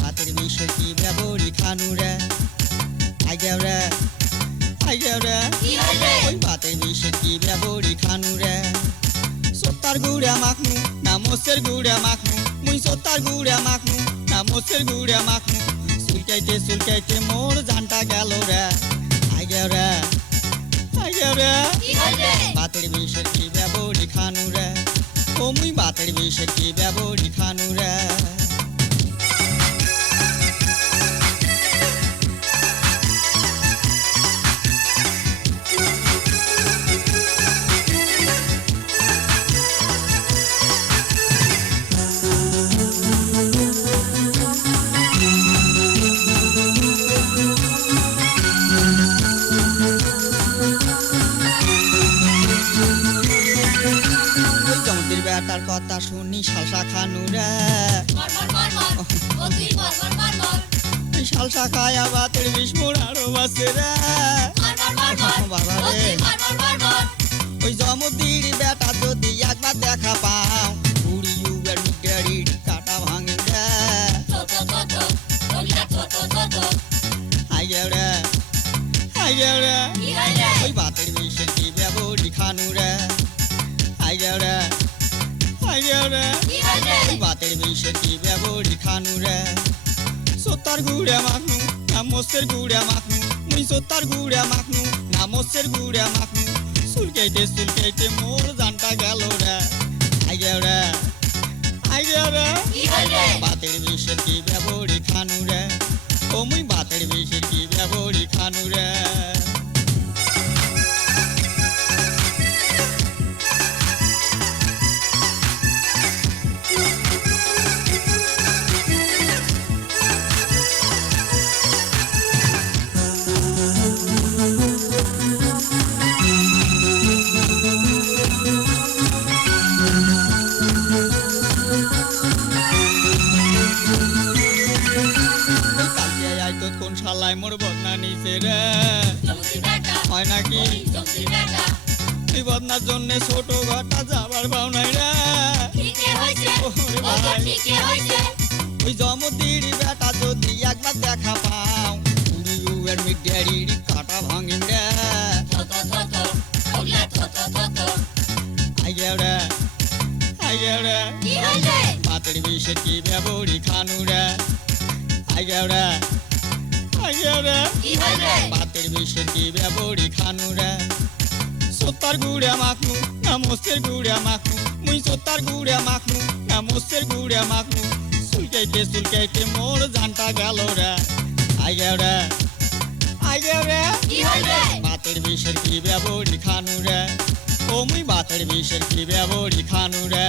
ভাতের বিষে কি ব্যবহারি খানু রে ওই ভাতের বিষে কি ব্যবহারি খানু রে সত্তার গুড়া মাখনু না মোসের গুড়া মাখনু মুই সত্তার গুড়া মাখনু না মোসের গুড়া মাখনু চুলকাইতে মোর জানটা গেল রে ভাতের বিষে কি ব্যবহারি খানু রে ও মুই ভাতের বিষে কি ব্যবহারি খানু রে বেটার কথা শুনি শালসা খানু রে শালসা খায়া ভাতের বিষ মোর আরো বাসে রে বাবা রে ওই জমদির বেটা যদি একবার দেখা পাও উড়ি ইউবের মিটারির কাটা ভাঙে রে ওই ভাতের বিষে কি ব্যবহারি খানু রে ভাতের বিষে কি ব্যবহারি খানু রে সত্তার গুড়া মাখনু না মোসের গুড়া মাখনু মুই সত্তার গুড়া মাখনু না মোসের গুড়া মাখনু চুলকাইতে মোর জানটা গেল রে ভাতের বিষে কি ব্যবহারি খানু রে ও মুই ভাতের বিষে কি ব্যবহারি খানু রে কোন শালায় মোর বদনা নিছে রে হয় নাকি তুই বদনার জন্য ছোট ঘরটা যাবার পাও নাই রে ওই জমদির বেটা যদি একবার দেখা পাও উড়িউয়ের মিটারির কাটা ভাঙিন রে ভাতের বিষে কি ব্যবহারি খানু রে ভাতের বিষে কি ব্যবহারি খানু রে সত্তার গুড়া মাখনু না মোসের গুড়া মাখনু মুই সত্তার গুড়া মাখনু না মোসের গুড়া মাখনু চুলকাইতে মোর জানটা গেল রে ভাতের বিষের কি ব্যবহারি খানু রে ও মুই ভাতের বিষের কি ব্যবহারি খানু রে